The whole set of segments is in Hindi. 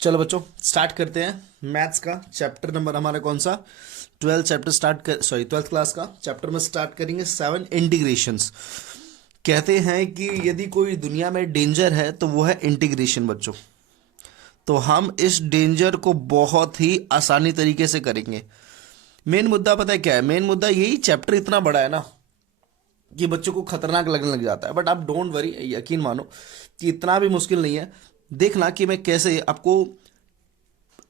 चलो बच्चों स्टार्ट करते हैं मैथ्स का चैप्टर नंबर हमारा कौन सा 12th क्लास का चैप्टर में स्टार्ट करेंगे 7 इंटीग्रेशंस। कहते हैं कि यदि कोई दुनिया में डेंजर है तो वो है इंटीग्रेशन बच्चों। तो हम इस डेंजर को बहुत ही आसानी तरीके से करेंगे। मेन मुद्दा पता है क्या है? मेन मुद्दा यही चैप्टर इतना बड़ा है ना कि बच्चों को खतरनाक लगने लग जाता है, बट आप डोंट वरी, यकीन मानो कि इतना भी मुश्किल नहीं है। देखना कि मैं कैसे आपको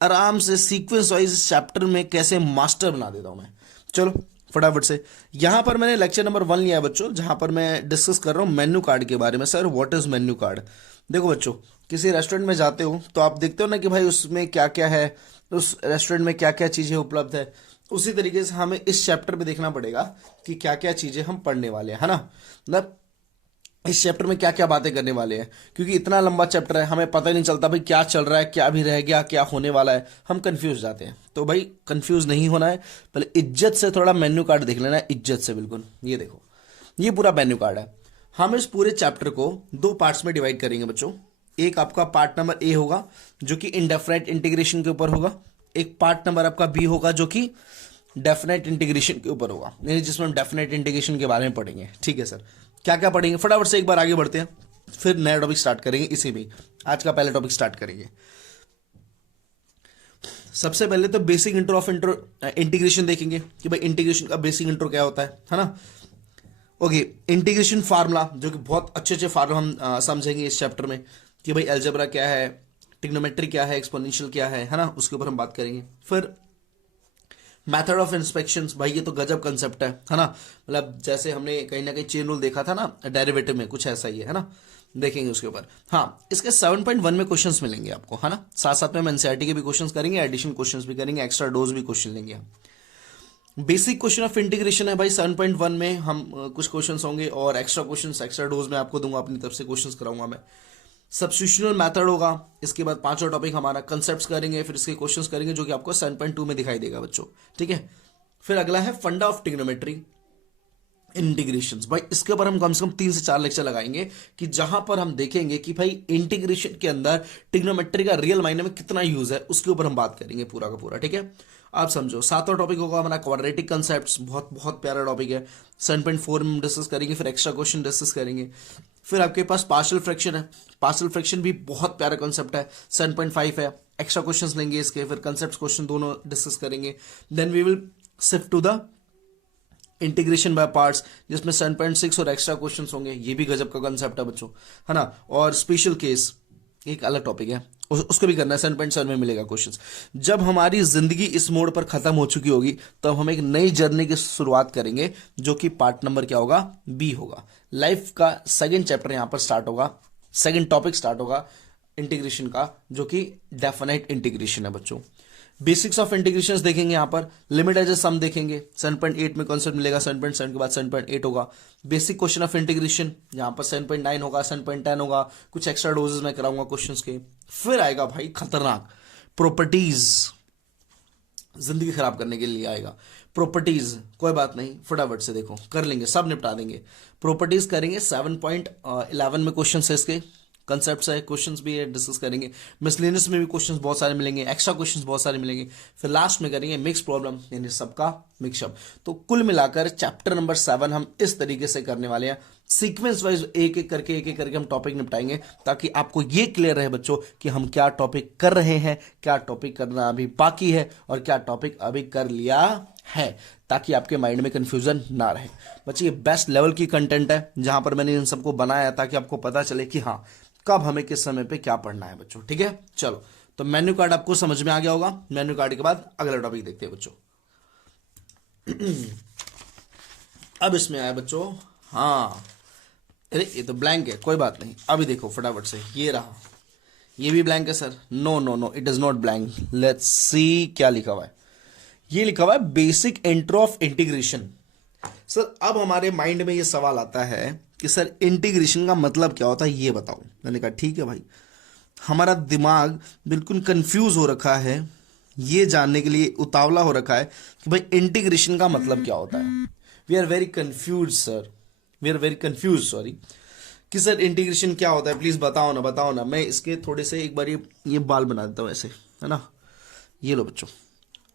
आराम से सीक्वेंस वाइज इस चैप्टर में कैसे मास्टर बना देता हूं मैं। चलो फटाफट से, यहां पर मैंने लेक्चर नंबर 1 लिया है बच्चों, जहां पर मैं डिस्कस कर रहा हूं मेन्यू कार्ड के बारे में। Sir what is menu card? देखो बच्चों, किसी रेस्टोरेंट में जाते हो तो आप देखते हो ना कि भाई उसमें क्या क्या है, उस रेस्टोरेंट में क्या क्या चीजें उपलब्ध है। उसी तरीके से हमें इस चैप्टर में देखना पड़ेगा कि क्या क्या चीजें हम पढ़ने वाले हैं, है ना। मतलब इस चैप्टर में क्या क्या बातें करने वाले हैं, क्योंकि इतना लंबा चैप्टर है, हमें पता ही नहीं चलता भाई क्या चल रहा है, क्या भी रह गया, क्या होने वाला है, हम कंफ्यूज जाते हैं। तो भाई कंफ्यूज नहीं होना है, पहले इज्जत से थोड़ा मेन्यू कार्ड देख लेना है, इज्जत से बिल्कुल। ये देखो, ये पूरा मेन्यू कार्ड है। हम इस पूरे चैप्टर को 2 पार्ट्स में डिवाइड करेंगे बच्चों। एक आपका पार्ट नंबर ए होगा जो कि इनडेफिनेट इंटीग्रेशन के ऊपर होगा। एक पार्ट नंबर आपका बी होगा जो कि डेफिनेट इंटीग्रेशन के ऊपर होगा, यानी जिसमें हम डेफिनेट इंटीग्रेशन के बारे में पढ़ेंगे। ठीक है सर, क्या क्या पढ़ेंगे फटाफट से एक बार आगे बढ़ते हैं, फिर नया टॉपिक स्टार्ट करेंगे। इसी में आज का पहला टॉपिक स्टार्ट करेंगे। सबसे पहले तो बेसिक इंट्रो ऑफ इंटीग्रेशन देखेंगे कि भाई इंटीग्रेशन का बेसिक इंट्रो क्या होता है ना। ओके, इंटीग्रेशन फार्मूला, जो कि बहुत अच्छे अच्छे फार्मूला हम समझेंगे इस चैप्टर में कि भाई अलजेब्रा क्या है, ट्रिग्नोमेट्री क्या है, एक्सपोनेंशियल क्या है ना, उसके ऊपर हम बात करेंगे। फिर मेथड ऑफ इंस्पेक्शंस, भाई ये तो गजब कंसेप्ट है ना। मतलब जैसे हमने कहीं ना कहीं चेन रूल देखा था ना डेरिवेटिव में, कुछ ऐसा ही है ना, देखेंगे उसके ऊपर। हाँ, इसके 7.1 में क्वेश्चंस मिलेंगे आपको, है ना। साथ साथ में हम एनसीईआरटी के भी क्वेश्चंस करेंगे, एडिशन क्वेश्चंस भी करेंगे, एक्स्ट्रा डोज भी क्वेश्चन लेंगे हम। बेसिक क्वेश्चन ऑफ इंटीग्रेशन है भाई 7.1 में, हम कुछ क्वेश्चंस होंगे, और एक्स्ट्रा क्वेश्चंस एक्स्ट्रा डोज में आपको दूंगा, अपनी तरफ से क्वेश्चंस कराऊंगा मैं। सब्स्टिट्यूशनल मेथड होगा, इसके बाद पांचवा टॉपिक हमारा कंसेप्ट्स करेंगे, फिर इसके क्वेश्चंस करेंगे जो कि आपको 7.2 में दिखाई देगा बच्चों। ठीक है, फिर अगला है फंडा ऑफ ट्रिग्नोमेट्री इंटीग्रेशंस। भाई इसके ऊपर हम कम से कम 3 से 4 लेक्चर लगाएंगे कि जहां पर हम देखेंगे कि भाई इंटीग्रेशन के अंदर ट्रिग्नोमेट्री का रियल मायने में कितना यूज है, उसके ऊपर हम बात करेंगे पूरा का पूरा। ठीक है, आप समझो। सातवां टॉपिक होगा हमारा क्वाड्रेटिक कंसेप्ट्स, बहुत बहुत प्यारा टॉपिक है, 7.4 में डिस्कस करेंगे, फिर एक्स्ट्रा क्वेश्चन डिस्कस करेंगे। फिर आपके पास पार्शियल फ्रैक्शन है, पार्शियल फ्रैक्शन भी बहुत प्यारा कंसेप्ट है, 7.5 है, एक्स्ट्रा क्वेश्चंस लेंगे इसके, फिर कंसेप्ट क्वेश्चन दोनों डिस्कस करेंगे। Then we will shift to the integration by parts, जिसमें 7.6 और एक्स्ट्रा क्वेश्चंस होंगे, ये भी गजब का कंसेप्ट है बच्चों, है ना। और स्पेशल केस एक अलग टॉपिक है, उसको भी करना है, 7.7 में मिलेगा क्वेश्चंस। जब हमारी जिंदगी इस मोड़ पर खत्म हो चुकी होगी तब हम एक नई जर्नी की शुरुआत करेंगे, जो कि पार्ट नंबर क्या होगा, बी होगा। लाइफ का सेकंड चैप्टर यहां पर स्टार्ट होगा, सेकंड टॉपिक स्टार्ट होगा इंटीग्रेशन का, जो कि डेफिनेट इंटीग्रेशन है बच्चों। बेसिक्स ऑफ इंटीग्रेशन देखेंगे, यहाँ पर लिमिट एज ए सम देखेंगे, 7.8 में कॉन्सेप्ट मिलेगा, 7.7 के बाद 7.8 होगा। बेसिक क्वेश्चन ऑफ इंटीग्रेशन यहाँ पर 7.9 होगा, 7.10 होगा, कुछ एक्स्ट्रा डोजेस में कराऊंगा क्वेश्चंस के। फिर आएगा भाई खतरनाक प्रॉपर्टीज, जिंदगी खराब करने के लिए आएगा प्रॉपर्टीज। कोई बात नहीं, फटाफट से देखो कर लेंगे, सब निपटा देंगे। प्रॉपर्टीज करेंगे, 7.11 में क्वेश्चन है, इसके कंसेप्ट है, क्वेश्चंस भी है, डिस्कस करेंगे। मिसलेनियस में भी क्वेश्चंस बहुत सारे मिलेंगे, एक्स्ट्रा क्वेश्चंस बहुत सारे मिलेंगे। फिर लास्ट में करेंगे मिक्स प्रॉब्लम, यानी सबका मिक्सअप। तो कुल मिलाकर चैप्टर नंबर 7 हम इस तरीके से करने वाले हैं, सीक्वेंस वाइज एक एक करके हम टॉपिक निपटाएंगे, ताकि आपको ये क्लियर रहे बच्चों कि हम क्या टॉपिक कर रहे हैं, क्या टॉपिक करना अभी बाकी है, और क्या टॉपिक अभी कर लिया है, ताकि आपके माइंड में कंफ्यूजन ना रहे। बच्चे ये बेस्ट लेवल की कंटेंट है, जहां पर मैंने इन सबको बनाया ताकि आपको पता चले कि हाँ कब हमें किस समय पे क्या पढ़ना है बच्चों। ठीक है, चलो तो मेन्यू कार्ड आपको समझ में आ गया होगा। मेन्यू कार्ड के बाद अगला टॉपिक देखते हैं बच्चों। अब इसमें आया बच्चों, हाँ अरे ये तो ब्लैंक है, कोई बात नहीं, अभी देखो फटाफट से, ये रहा, ये भी ब्लैंक है sir. No no no, it is not blank, let's see क्या लिखा हुआ है। ये लिखा हुआ है basic intro of integration. Sir अब हमारे माइंड में ये सवाल आता है कि सर इंटीग्रेशन का मतलब क्या होता है, ये बताओ। मैंने कहा ठीक है भाई, हमारा दिमाग बिल्कुल कंफ्यूज हो रखा है, ये जानने के लिए उतावला हो रखा है कि भाई इंटीग्रेशन का मतलब क्या होता है। We are very confuse sir, we are very confuse, sorry, कि सर इंटीग्रेशन क्या होता है, प्लीज बताओ ना। मैं इसके थोड़े से एक बार ये बाल बना देता हूँ ऐसे, है ना। ये लो बच्चों,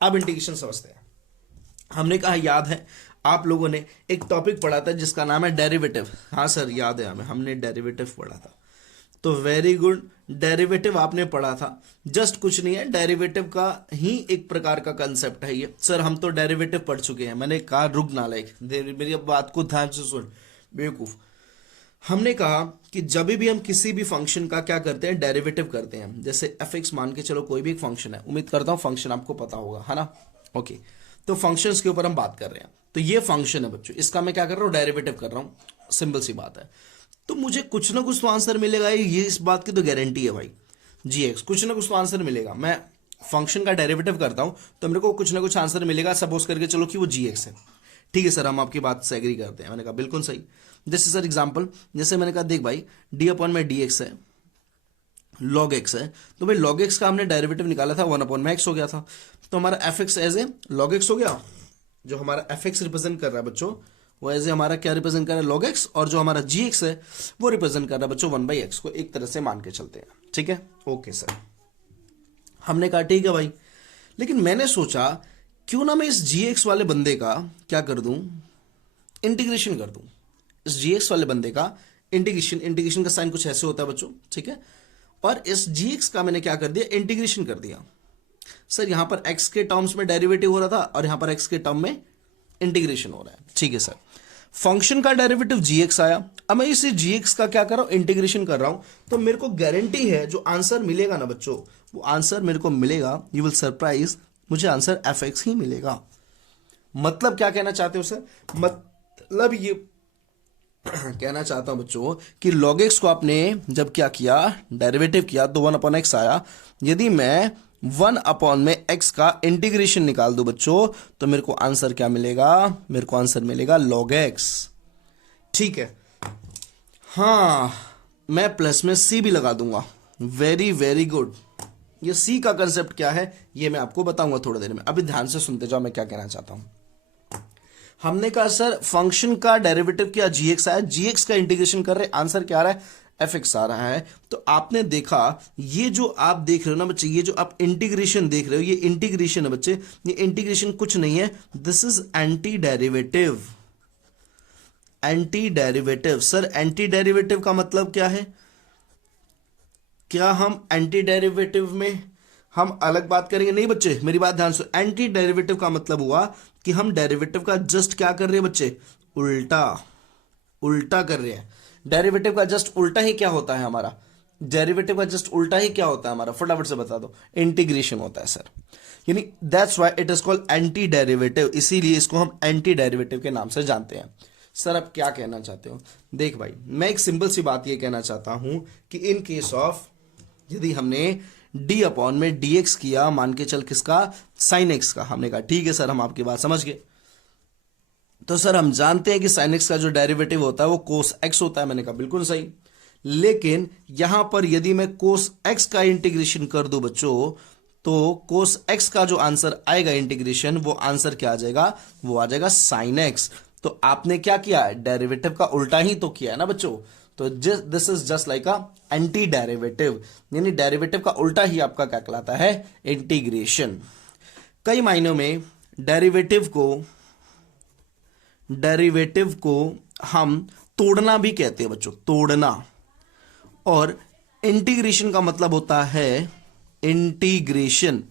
अब इंटीग्रेशन समझते हैं। हमने कहा याद है आप लोगों ने एक टॉपिक पढ़ा था जिसका नाम है डेरिवेटिव। हाँ सर याद है हमें, हमने डेरिवेटिव पढ़ा था। तो वेरी गुड, डेरिवेटिव आपने पढ़ा था। जस्ट कुछ नहीं है, डेरिवेटिव का ही एक प्रकार का कंसेप्ट है ये। सर हम तो डेरिवेटिव पढ़ चुके हैं। मैंने कहा रुक नालायक, मेरी अब बात को ध्यान से सुन बेवकूफ। हमने कहा कि जब भी हम किसी भी फंक्शन का क्या करते हैं, डेरिवेटिव करते हैं। जैसे एफ एक्स मान के चलो कोई भी एक फंक्शन है, उम्मीद करता हूं फंक्शन आपको पता होगा, है ना। ओके, तो फंक्शंस के ऊपर हम बात कर रहे हैं। तो ये फंक्शन है बच्चों, इसका मैं क्या कर रहा हूं, डेरिवेटिव कर रहा हूं। सिंपल सी बात है। तो मुझे कुछ ना कुछ तो आंसर मिलेगा, ये इस बात की तो गारंटी है भाई। जी एक्स, कुछ ना कुछ तो आंसर मिलेगा। मैं फंक्शन का डेरिवेटिव करता हूं तो मेरे को कुछ ना कुछ आंसर मिलेगा। सपोज करके चलो कि वो जी एक्स है। ठीक है सर, हम आपकी बात से एग्री करते हैं। मैंने कहा बिल्कुल सही। जैसे सर एग्जांपल, जैसे मैंने कहा देख भाई डी अपॉन में डी एक्स है, लॉग एक्स है। तो भाई लॉग एक्स का हमने डेरिवेटिव निकाला था, वन अपॉन में एक्स हो गया था। तो हमारा f x as a log x हो गया। जो हमारा एफ एक्स रिप्रेजेंट कर रहा है बच्चों, वो एज ए हमारा क्या रिप्रेजेंट कर रहा है, लॉग एक्स। और जो हमारा जी एक्स है वो रिप्रेजेंट कर रहा है बच्चों वन बाई एक्स को। एक तरह से मान के चलते हैं, ठीक है। ओके सर, हमने कहा ठीक है भाई। लेकिन मैंने सोचा क्यों ना मैं इस जी एक्स वाले बंदे का क्या कर दूं, इंटीग्रेशन कर दूं। इस जी एक्स वाले बंदे का इंटीग्रेशन का साइन कुछ ऐसे होता है बच्चों, ठीक है। और इस जी एक्स का मैंने क्या कर दिया, इंटीग्रेशन कर दिया। सर यहां पर एक्स के टर्म्स में डेरिवेटिव हो रहा था और यहां पर एक्स के टर्म में इंटीग्रेशन हो रहा है, ठीक है सर। फंक्शन का डेरिवेटिव जी एक्स आया। अब मैं इसे जी एक्स का क्या कर रहा हूं, इंटीग्रेशन कर रहा हूं। तो मेरे को गारंटी है जो आंसर मिलेगा ना बच्चों, वो आंसर मेरे को मिलेगा, यू विल सरप्राइज, मुझे आंसर एफ एक्स ही मिलेगा। मतलब क्या कहना चाहते हो सर, मतलब ये कहना चाहता हूं बच्चों कि log x को आपने जब क्या किया, डेरिवेटिव किया, तो 1 अपॉन एक्स आया। यदि मैं 1 अपॉन में x का इंटीग्रेशन निकाल दूं बच्चों, तो मेरे को आंसर क्या मिलेगा, मेरे को आंसर मिलेगा log x। ठीक है, हाँ मैं प्लस में c भी लगा दूंगा। Very very good. ये c का कंसेप्ट क्या है ये मैं आपको बताऊंगा थोड़ी देर में। अभी ध्यान से सुनते जाओ मैं क्या कहना चाहता हूं। हमने कहा सर फंक्शन का डेरिवेटिव किया, जी एक्स आया, जी एक्स का इंटीग्रेशन कर रहे, आंसर क्या आ रहा है, एफ एक्स आ रहा है। तो आपने देखा ये जो आप देख रहे हो ना बच्चे, ये जो आप इंटीग्रेशन देख रहे हो, ये इंटीग्रेशन है बच्चे। ये इंटीग्रेशन कुछ नहीं है, this is anti derivative. Anti derivative sir, anti derivative का मतलब क्या है, क्या हम एंटी डेरिवेटिव में हम अलग बात करेंगे, नहीं बच्चे मेरी बात ध्यान से। एंटी डेरिवेटिव का मतलब हुआ कि हम डेरिवेटिव का जस्ट क्या कर रहे हैं बच्चे, उल्टा उल्टा कर रहे हैं। डेरिवेटिव का जस्ट उल्टा ही क्या होता है हमारा, डेरिवेटिव का जस्ट उल्टा ही क्या होता है हमारा, फटाफट से बता दो, इंटीग्रेशन होता है सर। यानी that's why it is called anti derivative, इसीलिए इसको हम एंटी डेरिवेटिव के नाम से जानते हैं। सर आप क्या कहना चाहते हो, देख भाई मैं एक सिंपल सी बात ये कहना चाहता हूं कि इन केस ऑफ यदि हमने डी अपॉन में डी एक्स किया, मान के चल किसका, साइन एक्स का, हमने कहा ठीक है सर हम आपकी बात समझ गए। तो सर हम जानते हैं कि साइन एक्स का जो डेरिवेटिव होता है वो कोस एक्स होता है, मैंने कहा बिल्कुल सही। लेकिन यहां पर यदि मैं कोस एक्स का इंटीग्रेशन कर दूं बच्चों, तो कोस एक्स का जो आंसर आएगा इंटीग्रेशन, वो आंसर क्या आ जाएगा, वो आ जाएगा साइन एक्स। तो आपने क्या किया, डेरिवेटिव का उल्टा ही तो किया है ना बच्चों। तो this is just like a anti derivative, यानी डेरिवेटिव का उल्टा ही आपका क्या कहलाता है, इंटीग्रेशन। कई मायनों में डेरिवेटिव को हम तोड़ना भी कहते हैं बच्चों, तोड़ना। और इंटीग्रेशन का मतलब होता है इंटीग्रेशन,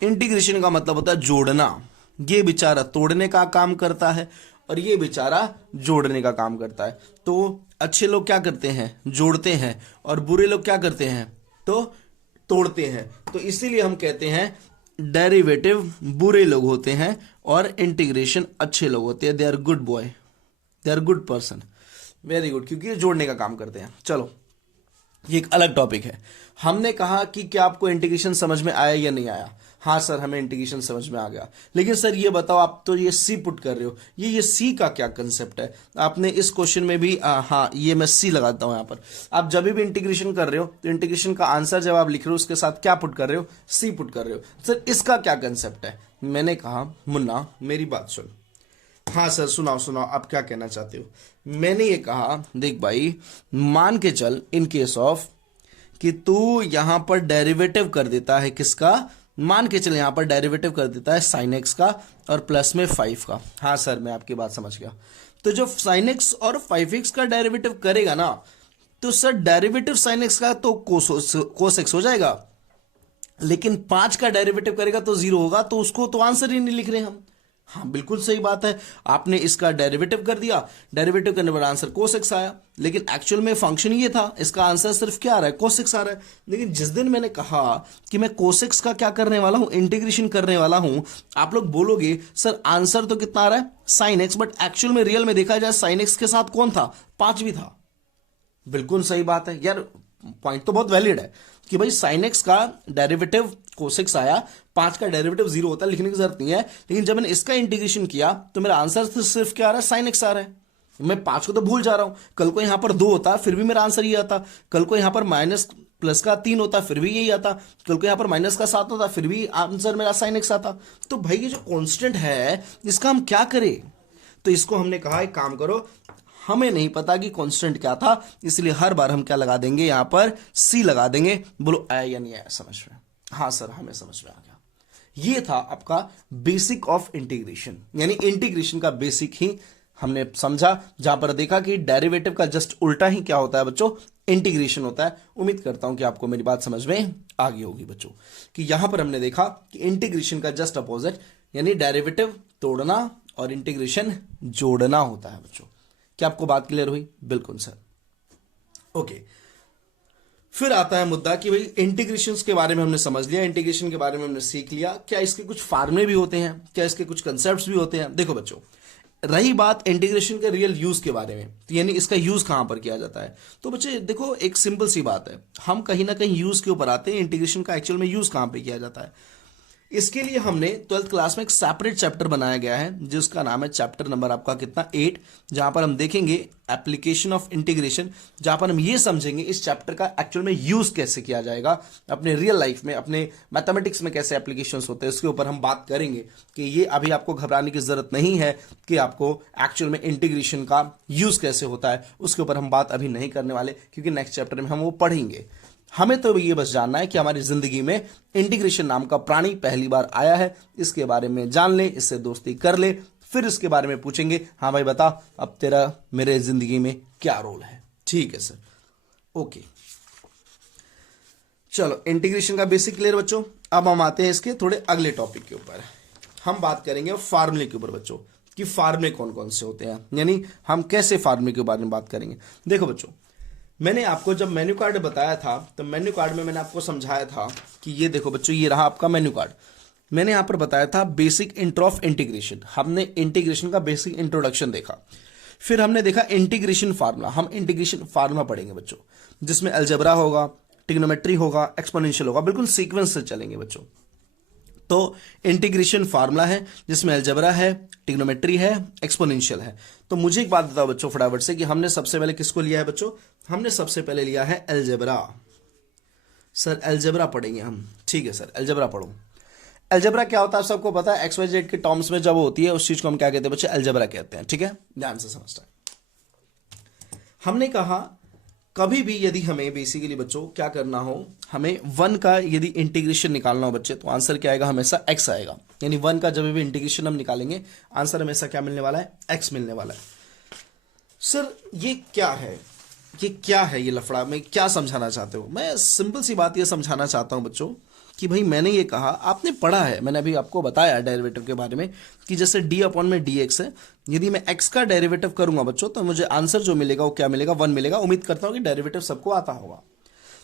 इंटीग्रेशन का मतलब होता है जोड़ना। ये बेचारा तोड़ने का काम करता है और ये बेचारा जोड़ने का काम करता है। तो अच्छे लोग क्या करते हैं, जोड़ते हैं, और बुरे लोग क्या करते हैं, तो तोड़ते हैं। तो इसीलिए हम कहते हैं डेरिवेटिव बुरे लोग होते हैं और इंटीग्रेशन अच्छे लोग होते हैं। They are good boy, they are good person, very good, क्योंकि ये जोड़ने का काम करते हैं। चलो ये एक अलग टॉपिक है। हमने कहा कि क्या आपको इंटीग्रेशन समझ में आया या नहीं आया, हाँ सर हमें इंटीग्रेशन समझ में आ गया। लेकिन सर ये बताओ, आप तो ये सी पुट कर रहे हो, ये सी का क्या कंसेप्ट है। आपने इस क्वेश्चन में भी हाँ ये मैं सी लगाता हूं यहां पर। आप जब भी इंटीग्रेशन कर रहे हो तो इंटीग्रेशन का आंसर जब आप लिख रहे हो उसके साथ क्या पुट कर रहे हो, सी पुट कर रहे हो। सर इसका क्या कंसेप्ट है। मैंने कहा मुन्ना मेरी बात सुन, हाँ सर, सुनाओ सुनाओ, आप क्या कहना चाहते हो। मैंने ये कहा, देख भाई, मान के चल इन केस ऑफ कि तू यहां पर डेरिवेटिव कर देता है किसका, मान के चल यहां पर डेरिवेटिव कर देता है साइन एक्स का और प्लस में 5 का। हाँ सर, मैं आपकी बात समझ गया। तो जो साइन एक्स और 5x का डेरिवेटिव करेगा ना, तो सर डेरिवेटिव साइन एक्स का तो कोस एक्स हो जाएगा, लेकिन 5 का डेरिवेटिव करेगा तो 0 होगा, तो उसको तो आंसर ही नहीं लिख रहे हम। हाँ बिल्कुल सही बात है, आपने इसका डेरिवेटिव कर दिया, डेरिवेटिव करने पर आंसर cos x आया, लेकिन एक्चुअल में फंक्शन ये था, इसका आंसर सिर्फ क्या आ रहा है, cos x आ रहा है। लेकिन जिस दिन मैंने कहा कि मैं cos x का क्या करने वाला हूं, इंटीग्रेशन करने वाला हूं, आप लोग बोलोगे सर आंसर तो कितना आ रहा है sin x, बट एक्चुअल में रियल में देखा जाए sin x के साथ कौन था, 5 भी था। बिल्कुल सही बात है यार, पॉइंट तो बहुत वैलिड है कि भाई साइन एक्स का डेरिवेटिव कोसेक्स आया, 5 का डेरिवेटिव 0 होता है, लिखने की जरूरत नहीं है। लेकिन जब मैंने इसका इंटीग्रेशन किया तो मेरा आंसर सिर्फ क्या आ रहा है, साइन एक्स आ रहा है। मैं 5 को तो भूल जा रहा हूं, कल को यहां पर 2 होता फिर भी मेरा आंसर ये आता, कल को यहां पर माइनस प्लस का 3 होता फिर भी यही आता, कल को यहां पर माइनस का 7 होता फिर भी आंसर मेरा साइन एक्स आता। तो भाई ये जो कॉन्स्टेंट है इसका हम क्या करें, तो इसको हमने कहा एक काम करो, हमें नहीं पता कि कांस्टेंट क्या था, इसलिए हर बार हम क्या लगा देंगे, यहां पर सी लगा देंगे। बोलो आया या नहीं आया समझ में। हाँ सर, हमें समझ में आ गया। ये था आपका बेसिक ऑफ इंटीग्रेशन, यानी इंटीग्रेशन का बेसिक ही हमने समझा, जहां पर देखा कि डेरिवेटिव का जस्ट उल्टा ही क्या होता है बच्चों, इंटीग्रेशन होता है। उम्मीद करता हूं कि आपको मेरी बात समझ में आ गई होगी बच्चों, कि यहां पर हमने देखा कि इंटीग्रेशन का जस्ट अपोजिट यानी डेरिवेटिव तोड़ना और इंटीग्रेशन जोड़ना होता है बच्चों। क्या आपको बात क्लियर हुई? बिल्कुल सर। ओके, फिर आता है मुद्दा कि भाई इंटीग्रेशन के बारे में हमने समझ लिया, इंटीग्रेशन के बारे में हमने सीख लिया, क्या इसके कुछ फार्मूले भी होते हैं, क्या इसके कुछ कंसेप्ट्स भी होते हैं। देखो बच्चों, रही बात इंटीग्रेशन के रियल यूज के बारे में, तो यानी इसका यूज कहां पर किया जाता है, तो बच्चे देखो एक सिंपल सी बात है, हम कहीं ना कहीं यूज के ऊपर आते हैं, इंटीग्रेशन का एक्चुअल में यूज कहां पे किया जाता है। इसके लिए हमने 12th क्लास में एक सेपरेट चैप्टर बनाया गया है, जिसका नाम है चैप्टर नंबर आपका कितना 8, जहां पर हम देखेंगे एप्लीकेशन ऑफ इंटीग्रेशन, जहां पर हम ये समझेंगे इस चैप्टर का एक्चुअल में यूज कैसे किया जाएगा अपने रियल लाइफ में, अपने मैथमेटिक्स में कैसे एप्लीकेशंस होते हैं, उसके ऊपर हम बात करेंगे। कि ये अभी आपको घबराने की जरूरत नहीं है कि आपको एक्चुअल में इंटीग्रेशन का यूज कैसे होता है, उसके ऊपर हम बात अभी नहीं करने वाले, क्योंकि नेक्स्ट चैप्टर में हम वो पढ़ेंगे। हमें तो ये बस जानना है कि हमारी जिंदगी में इंटीग्रेशन नाम का प्राणी पहली बार आया है, इसके बारे में जान ले, इससे दोस्ती कर ले, फिर इसके बारे में पूछेंगे हाँ भाई बता अब तेरा मेरे जिंदगी में क्या रोल है। ठीक है सर, ओके। चलो इंटीग्रेशन का बेसिक क्लियर बच्चों। अब हम आते हैं इसके थोड़े अगले टॉपिक के ऊपर, हम बात करेंगे फार्मूले के ऊपर बच्चों, कि फार्मूले कौन कौन से होते हैं, यानी हम कैसे फार्मूले के बारे में बात करेंगे। देखो बच्चों, मैंने आपको जब मेन्यू कार्ड बताया था तो मेन्यू कार्ड में मैंने आपको समझाया था कि ये देखो बच्चों, ये रहा आपका मेन्यू कार्ड। मैंने यहां पर बताया था बेसिक इंट्रो ऑफ इंटीग्रेशन, हमने इंटीग्रेशन का बेसिक इंट्रोडक्शन देखा, फिर हमने देखा इंटीग्रेशन फार्मूला। हम इंटीग्रेशन फार्मूला पढ़ेंगे बच्चों, जिसमें अलजेब्रा होगा, ट्रिग्नोमेट्री होगा, एक्सपोनेंशियल होगा, बिल्कुल सीक्वेंस से चलेंगे बच्चों। तो इंटीग्रेशन फार्मूला है जिसमें अलजेब्रा है, ट्रिग्नोमेट्री है, एक्सपोनेंशियल है। तो मुझे एक बात बताओ बच्चों फटाफट से कि हमने सबसे पहले किसको लिया है बच्चों, हमने सबसे पहले लिया है अलजेब्रा। सर अलजेब्रा पढ़ेंगे हम, ठीक है सर, अलजेब्रा पढ़ो। अलजेब्रा क्या होता है सबको पता है, एक्स वाई जेड के टर्म्स में जब होती है उस चीज को हम क्या कहते हैं बच्चे, अलजेब्रा कहते हैं। ठीक है, ध्यान से समझता है। हमने कहा कभी भी यदि हमें बेसिकली बच्चों क्या करना हो, हमें 1 का यदि इंटीग्रेशन निकालना हो बच्चे, तो आंसर क्या आएगा, हमेशा x आएगा। यानी 1 का जब भी इंटीग्रेशन हम निकालेंगे आंसर हमेशा क्या मिलने वाला है, x मिलने वाला है। सर ये क्या है, ये क्या है, ये लफड़ा में क्या समझाना चाहते हो। मैं सिंपल सी बात ये समझाना चाहता हूं बच्चों कि भाई मैंने ये कहा, आपने पढ़ा है, मैंने अभी आपको बताया डेरिवेटिव के बारे में कि जैसे d अपॉन में dx है, यदि मैं x का डेरिवेटिव करूंगा बच्चों तो मुझे आंसर जो मिलेगा वो क्या मिलेगा, 1 मिलेगा। उम्मीद करता हूं कि डेरिवेटिव सबको आता होगा।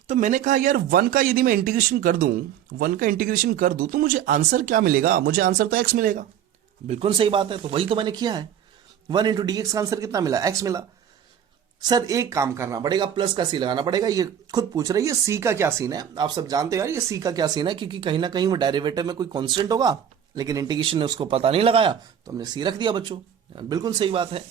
तो मैंने कहा यार 1 का यदि मैं इंटीग्रेशन कर दूं, 1 का इंटीग्रेशन कर दूं तो मुझे आंसर क्या मिलेगा, मुझे आंसर तो x मिलेगा। बिल्कुल सही बात है, तो वही तो मैंने किया है। 1 इंटू डी एक्स का आंसर कितना मिला, x मिला। सर एक काम करना पड़ेगा, प्लस का सी लगाना पड़ेगा। ये खुद पूछ रही है सी का क्या सीन है, आप सब जानते हो यार ये सी का क्या सीन है, क्योंकि कहीं ना कहीं वो डेरिवेटिव में कोई कांस्टेंट होगा, लेकिन इंटीग्रेशन ने उसको पता नहीं लगाया तो हमने सी रख दिया बच्चों। बिल्कुल सही बात है।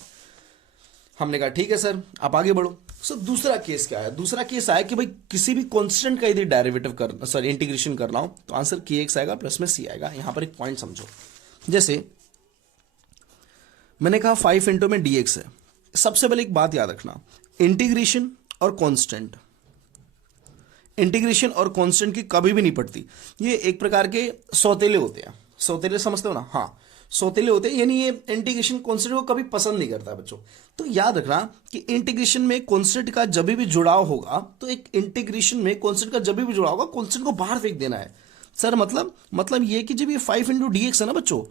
हमने कहा ठीक है सर आप आगे बढ़ो। सर दूसरा केस क्या है, दूसरा केस आया कि भाई किसी भी कांस्टेंट का यदि डेरिवेटिव करना, सॉरी इंटीग्रेशन करना हो तो आंसर के एक्स आएगा प्लस में सी आएगा। यहां पर एक पॉइंट समझो, जैसे मैंने कहा 5 इंटू में dx है। सबसे पहले एक बात याद रखना, इंटीग्रेशन और कांस्टेंट, इंटीग्रेशन और कांस्टेंट की कभी भी नहीं पड़ती। ये एक प्रकार के सौतेले होते हैं, सौतेले समझते हो ना, हाँ सौतेले होते हैं, यानी ये इंटीग्रेशन कांस्टेंट को कभी पसंद नहीं करता है बच्चों। तो याद रखना कि इंटीग्रेशन में कांस्टेंट का जब भी जुड़ाव होगा, तो एक इंटीग्रेशन में कांस्टेंट का जब भी जुड़ाव होगा, कांस्टेंट को बाहर फेंक देना है सर। मतलब ये कि जब ये 5 इंटू डी एक्स है ना बच्चों,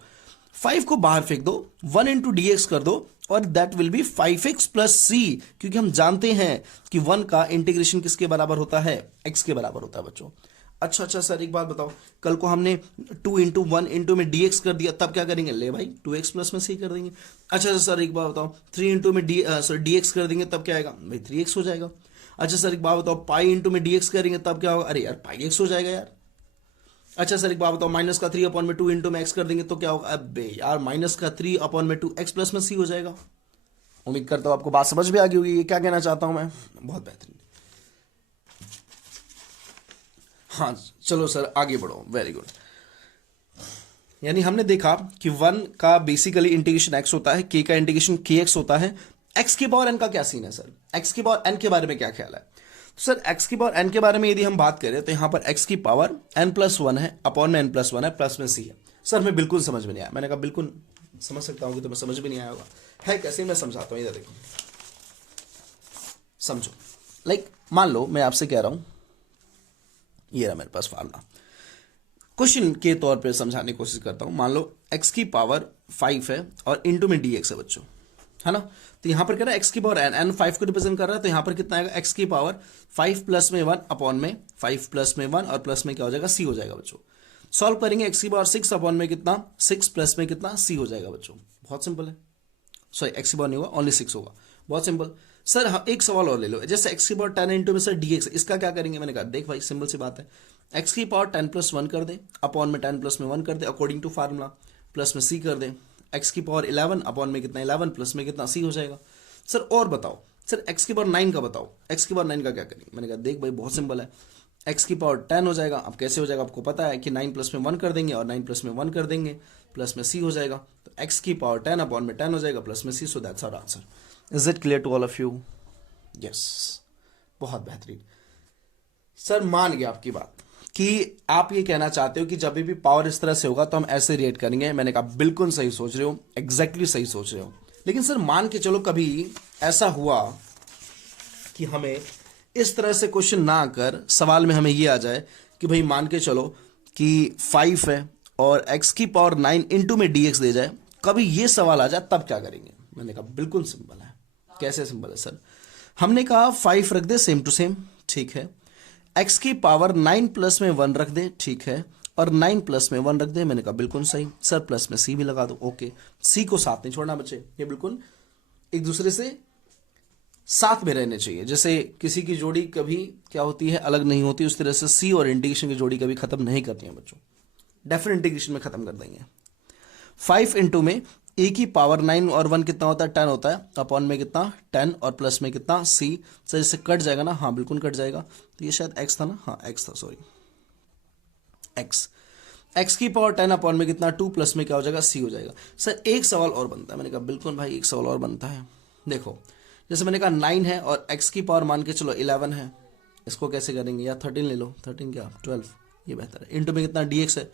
5 को बाहर फेंक दो, 1 इंटू डी एक्स कर दो, और that will be 5x plus C, क्योंकि हम जानते हैं कि 1 का इंटीग्रेशन किसके बराबर होता है, x के बराबर होता है बच्चों। अच्छा सर एक बात बताओ, कल को हमने 2 इंटू 1 इंटू में dx कर दिया, तब क्या करेंगे, ले भाई 2x प्लस में सी कर देंगे। अच्छा सर एक बात बताओ, 3 इंटू में dx कर देंगे, तब क्या आएगा भाई 3x हो जाएगा। अच्छा सर एक बात बताओ, पाई इंटू में dx करेंगे तब क्या होगा, अरे यार पाई x हो जाएगा यार। अच्छा सर एक बात बताओ, माइनस का 3 अपॉन में 2 इंटू में x कर देंगे तो क्या होगा, अबे यार माइनस का 3 अपॉन में 2 x प्लस में सी हो जाएगा। उम्मीद करता हूं आपको बात समझ में आ गई होगी, ये क्या कहना चाहता हूं मैं, बहुत बेहतरीन। हाँ चलो सर आगे बढ़ो, वेरी गुड। यानी हमने देखा कि 1 का बेसिकली इंटीग्रेशन x होता है, k का इंटीग्रेशन kx होता है। x की पावर n का क्या सीन है सर, x की पावर n के बारे में क्या ख्याल है। तो सर x की पावर n के बारे में यदि हम बात करें तो यहां पर x की पावर n+1 है, अपॉन में n+1 है, प्लस में c है। सर मैं बिल्कुल समझ में नहीं आया, मैंने कहा बिल्कुल समझ सकता हूं कि तुम्हें समझ में नहीं आया होगा, है कैसे, मैं समझाता हूं, इधर देखो समझो। लाइक मान लो मैं आपसे कह रहा हूं, ये रहा मेरे पास फार्मूला, क्वेश्चन के तौर पे समझाने की कोशिश करता हूं। मान लो x की पावर 5 है और इंटू में dx है बच्चों, है ना। तो यहां पर क्या है, x की पावर n 5 को रिप्रेजेंट कर रहा है, तो यहां पर कितना आएगा, x की पावर 5 प्लस में 1 अपॉन में 5 प्लस में 1 और प्लस में क्या हो जाएगा, c हो जाएगा बच्चों। सॉल्व करेंगे, x की पावर 6 अपॉन में कितना, 6 प्लस में कितना, c हो जाएगा बच्चों। बहुत सिंपल है, सॉरी x की पावर नहीं होगा, ओनली 6 होगा, बहुत सिंपल। सर हाँ एक सवाल और ले लो, जैसे x की पावर 10 इंटू में सर dx, इसका क्या करेंगे। मैंने कहा देख भाई सिंपल सी बात है, x की पावर 10+1 कर दे, अपॉन में 10+1 कर दे अकॉर्डिंग टू फार्मूला, प्लस में c कर दे, x की पावर 11 अपॉन में कितना 11 प्लस में कितना c हो जाएगा। सर और बताओ सर x की पावर 9 का बताओ, x की पावर 9 का क्या करेंगे। मैंने कहा देख भाई बहुत सिंपल है, x की पावर 10 हो जाएगा। अब कैसे हो जाएगा आपको पता है कि 9 प्लस में 1 कर देंगे और 9 प्लस में 1 कर देंगे, प्लस में c हो जाएगा। तो x की पावर 10 अपॉन में 10 हो जाएगा, प्लस में c, so that's our answer. Is it clear to all of you. Yes बहुत बेहतरीन। सर मान गया आपकी बात कि आप ये कहना चाहते हो कि जब भी पावर इस तरह से होगा तो हम ऐसे रिएक्ट करेंगे। मैंने कहा बिल्कुल सही सोच रहे हो, एग्जैक्टली सही सोच रहे हो। लेकिन सर मान के चलो कभी ऐसा हुआ कि हमें इस तरह से क्वेश्चन ना आकर सवाल में हमें ये आ जाए कि भाई मान के चलो कि 5 है और x की पावर 9 इंटू में dx दे जाए, कभी ये सवाल आ जाए तब क्या करेंगे। मैंने कहा बिल्कुल सिंपल है। कैसे सिंपल है सर, हमने कहा 5 रख दे सेम टू सेम, ठीक है, x की पावर 9 प्लस में 1 रख दे, ठीक है, और 9 प्लस में 1 रख दे। मैंने कहा बिल्कुल सही सर, प्लस में c भी लगा दो, ओके। c को साथ नहीं छोड़ना बच्चे, ये बिल्कुल एक दूसरे से साथ में रहने चाहिए। जैसे किसी की जोड़ी कभी क्या होती है, अलग नहीं होती, उस तरह से c और इंटीग्रेशन की जोड़ी कभी खत्म नहीं करती है बच्चों, डेफिनेट इंटीग्रेशन में खत्म कर देंगे। 5 इंटू में a की पावर 9 और 1 कितना होता है, 10 होता है, अपॉन में कितना 10 और प्लस में कितना c। सर इससे कट जाएगा ना, हाँ बिल्कुल कट जाएगा। तो ये शायद x था ना, हाँ x था, सॉरी x की पावर 10 अपॉन में कितना 2 प्लस में क्या हो जाएगा c हो जाएगा। सर एक सवाल और बनता है। मैंने कहा बिल्कुल भाई एक सवाल और बनता है। देखो जैसे मैंने कहा 9 है और x की पावर मान के चलो 11 है, इसको कैसे करेंगे, या 13 ले लो, 13 क्या 12, ये बेहतर है। इंटू में कितना dx है,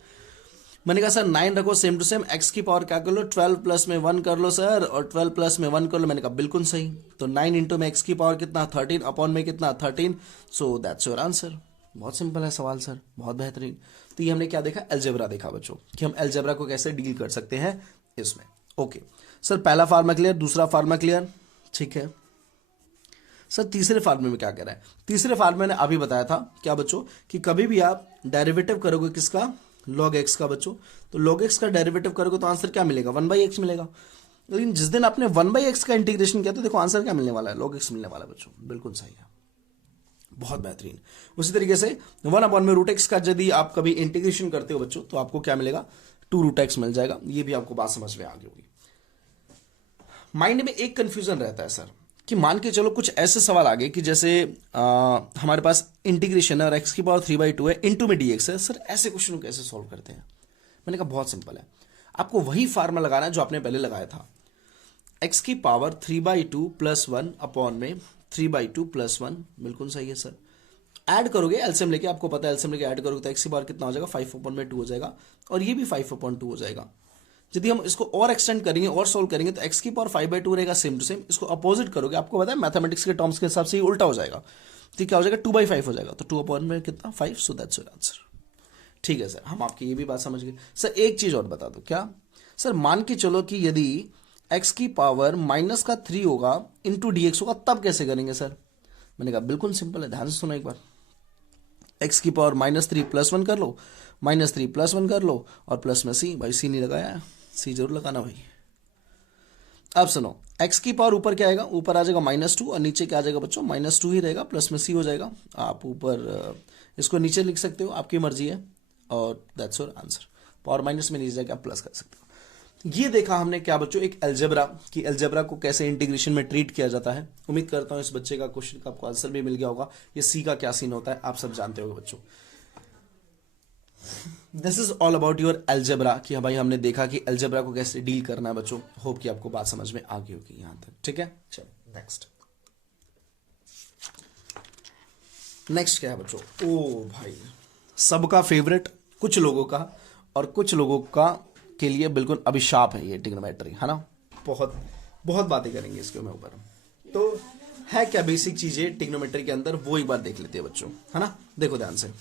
मैंने कहा सर 9 रखो सेम टू सेम, x की पावर क्या कर लो 12 प्लस में 1 कर लो सर, और 12 प्लस में 1 कर लो। मैंने कहा बिल्कुल सही। तो 9 इंटू में x की पावर कितना 13 अपॉन में कितना 13, सो दैट्स योर आंसर। बहुत सिंपल है सवाल सर, बहुत बेहतरीन। तो ये हमने क्या देखा, अलजेब्रा देखा बच्चों, कि हम अलजेब्रा को कैसे डील कर सकते हैं इसमें। ओके सर पहला फार्मा क्लियर, दूसरा फार्मा क्लियर, ठीक है। सर तीसरे फार्मूले में क्या कह रहा है, तीसरे फार्मूले ने अभी बताया था क्या बच्चों, कि कभी भी आप डेरिवेटिव करोगे किसका, log x का बच्चों, तो log x का डेरिवेटिव करोगे तो आंसर क्या मिलेगा, 1/x मिलेगा। लेकिन जिस दिन आपने 1/x का इंटीग्रेशन किया तो देखो आंसर क्या मिलने वाला है, log x मिलने वाला है बच्चों। बिल्कुल सही है, बहुत बेहतरीन। उसी तरीके से 1/√x का यदि आप कभी इंटीग्रेशन करते हो बच्चों तो आपको क्या मिलेगा, 2√x मिल जाएगा। ये भी आपको बात समझ में आ गई होगी। माइंड में एक कंफ्यूजन रहता है सर, कि मान के चलो कुछ ऐसे सवाल आ गए कि जैसे हमारे पास इंटीग्रेशन है और x की पावर 3/2 है, इंटू में dx है। सर ऐसे क्वेश्चन को कैसे सॉल्व करते हैं। मैंने कहा बहुत सिंपल है, आपको वही फार्मूला लगाना है जो आपने पहले लगाया था। एक्स की पावर 3/2 प्लस 1 अपॉन में 3/2 प्लस 1, बिल्कुल सही है सर। ऐड करोगे एलसीएम लेके, आपको पता है एलसीएम लेके ऐड करोगे तो एक्स की पावर कितना हो जाएगा 5/2 हो जाएगा, और ये भी 5/2 हो जाएगा। यदि हम इसको और एक्सटेंड करेंगे और सोल्व करेंगे तो एक्स की पावर 5/2 रहेगा सेम टू सेम। इसको अपोजिट करोगे, आपको पता है मैथमेटिक्स के टर्म्स के हिसाब से ये उल्टा हो जाएगा, तो क्या हो जाएगा 2/5 हो जाएगा, तो 2 अपॉन में कितना 5, सो दैट्स योर आंसर। ठीक है सर, हम आपकी ये भी बात समझ गए। सर एक चीज और बता दो, क्या सर मान के चलो कि यदि x की पावर -3 होगा इंटू dx होगा, तब कैसे करेंगे सर? मैंने कहा बिल्कुल सिंपल है, ध्यान से सुनो एक बार। x की पावर -3 प्लस 1 कर लो, -3 प्लस 1 कर लो, और प्लस में c, भाई c नहीं लगाया, c जरूर लगाना भाई। अब सुनो, x की पावर ऊपर क्या आएगा, ऊपर आ जाएगा -2, और नीचे क्या आ जाएगा बच्चों, -2 ही रहेगा, प्लस में c हो जाएगा। आप ऊपर इसको नीचे लिख सकते हो, आपकी मर्जी है, और that's your answer. Power minus में नीचे जाके आप प्लस कर सकते हो। ये देखा हमने क्या बच्चों, एक अलजेब्रा कि अलजेब्रा को कैसे इंटीग्रेशन में ट्रीट किया जाता है। उम्मीद करता हूं इस बच्चे का क्वेश्चन का आपको आंसर भी मिल गया होगा। ये सी का क्या सीन होता है आप सब जानते होंगे बच्चों। This is all about your algebra कि भाई हमने देखा कि अलजेब्रा को कैसे डील करना है बच्चों। होप कि आपको बात समझ में आ गई होगी यहां तक। ठीक है, चलो नेक्स्ट। नेक्स्ट क्या है बच्चों, ओ भाई सबका फेवरेट, कुछ लोगों का और कुछ लोगों का के लिए बिल्कुल अभिशाप है ये ट्रिग्नोमेट्री, है ना। बहुत बहुत बातें करेंगे इसके ऊपर। तो है क्या बेसिक चीजें ट्रिग्नोमेट्री के अंदर, वो एक बार देख लेते हैं बच्चों, है ना। देखो ध्यान से,